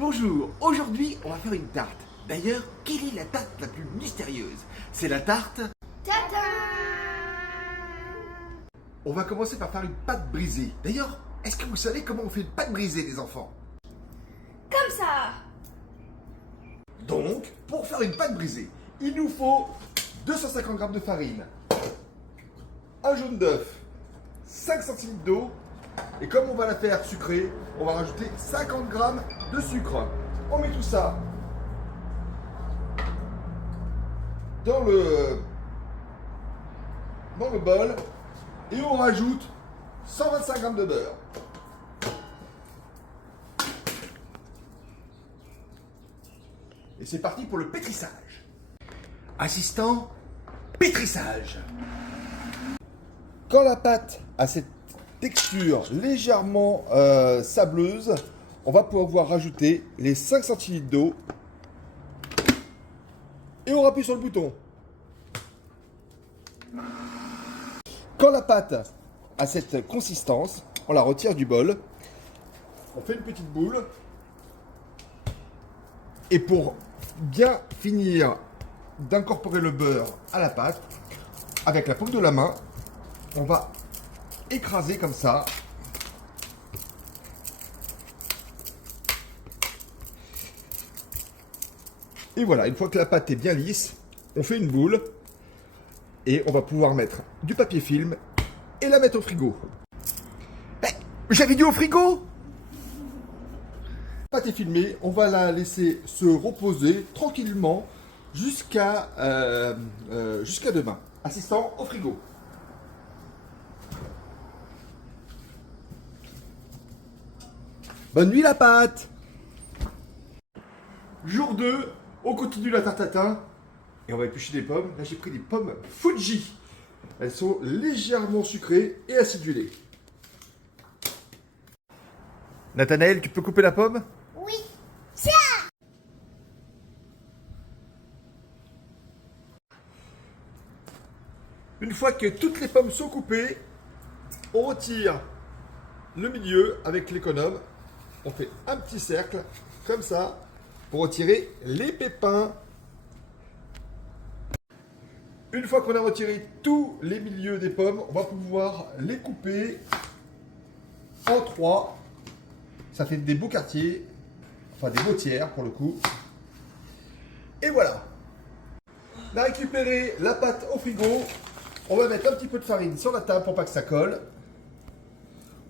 Bonjour, aujourd'hui on va faire une tarte. D'ailleurs, quelle est la tarte la plus mystérieuse? C'est la tarte... Tata! On va commencer par faire une pâte brisée. D'ailleurs, est-ce que vous savez comment on fait une pâte brisée, les enfants? Comme ça! Donc, pour faire une pâte brisée, il nous faut 250 g de farine, un jaune d'œuf, 5 centilitres d'eau, et comme on va la faire sucrée, on va rajouter 50 g de sucre. On met tout ça dans le bol et on rajoute 125 g de beurre. Et c'est parti pour le pétrissage. Assistant, pétrissage. Quand la pâte a cette texture légèrement sableuse, on va pouvoir rajouter les 5 centilitres d'eau et on appuie sur le bouton. Quand la pâte a cette consistance, on la retire du bol, on fait une petite boule et pour bien finir d'incorporer le beurre à la pâte, avec la paume de la main, on va écraser comme ça. Et voilà, une fois que la pâte est bien lisse, on fait une boule et on va pouvoir mettre du papier film et la mettre au frigo. J'avais dit au frigo! La pâte est filmée, on va la laisser se reposer tranquillement jusqu'à demain. Assistant, au frigo. Bonne nuit la pâte! Jour 2, on continue la tarte tatin et on va éplucher des pommes. Là j'ai pris des pommes Fuji. Elles sont légèrement sucrées et acidulées. Nathanaël, tu peux couper la pomme? Oui! Ça! Une fois que toutes les pommes sont coupées, on retire le milieu avec l'économe. On fait un petit cercle, comme ça, pour retirer les pépins. Une fois qu'on a retiré tous les milieux des pommes, on va pouvoir les couper en 3. Ça fait des beaux quartiers, enfin des beaux tiers pour le coup. Et voilà. On a récupéré la pâte au frigo. On va mettre un petit peu de farine sur la table pour pas que ça colle.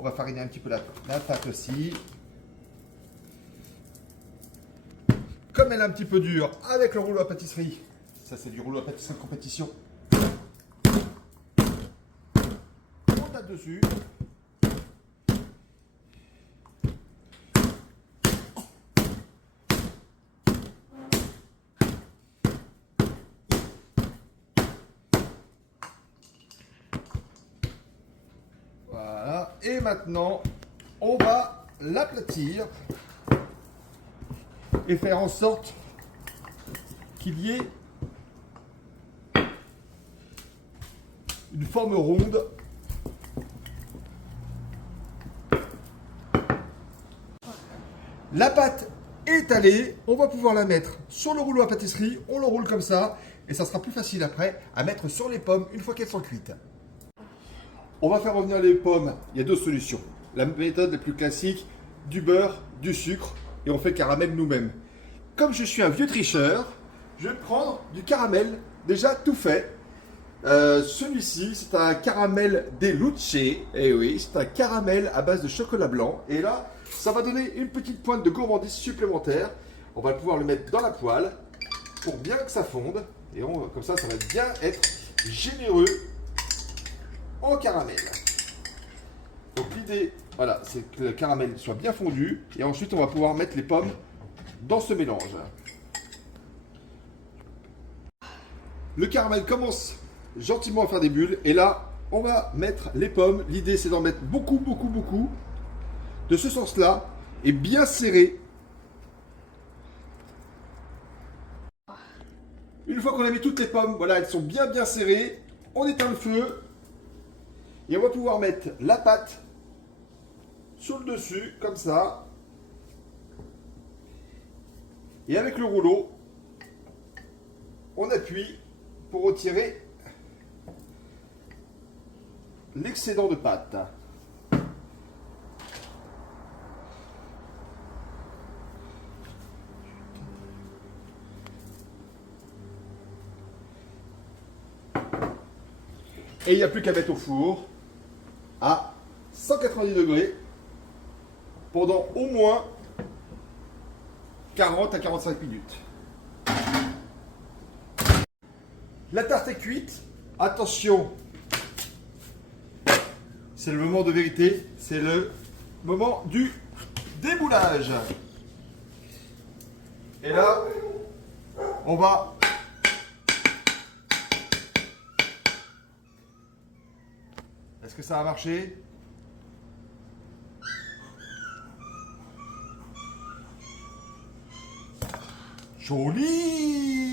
On va fariner un petit peu la pâte aussi. Comme elle est un petit peu dure, avec le rouleau à pâtisserie, ça c'est du rouleau à pâtisserie de compétition, on tape dessus. Voilà, et maintenant on va l'aplatir et faire en sorte qu'il y ait une forme ronde. La pâte est étalée, on va pouvoir la mettre sur le rouleau à pâtisserie, on le roule comme ça et ça sera plus facile après à mettre sur les pommes une fois qu'elles sont cuites. On va faire revenir les pommes, il y a deux solutions. La méthode la plus classique, du beurre, du sucre et on fait le caramel nous-mêmes. Comme je suis un vieux tricheur, je vais prendre du caramel déjà tout fait. Celui-ci, c'est un caramel Deluxe. Et oui, c'est un caramel à base de chocolat blanc. Et là, ça va donner une petite pointe de gourmandise supplémentaire. On va pouvoir le mettre dans la poêle pour bien que ça fonde. Et comme ça va bien être généreux en caramel. Donc l'idée, voilà, c'est que le caramel soit bien fondu. Et ensuite, on va pouvoir mettre les pommes dans ce mélange. Le caramel commence gentiment à faire des bulles et là on va mettre les pommes. L'idée c'est d'en mettre beaucoup de ce sens là et bien serré. Une fois qu'on a mis toutes les pommes, voilà, elles sont bien serrées, on éteint le feu et on va pouvoir mettre la pâte sur le dessus comme ça Et avec le rouleau, on appuie pour retirer l'excédent de pâte. Et il n'y a plus qu'à mettre au four à 190 degrés pendant au moins 40 à 45 minutes. La tarte est cuite. Attention, c'est le moment de vérité, c'est le moment du démoulage. Et là, on va Est-ce que ça a marché? Joli!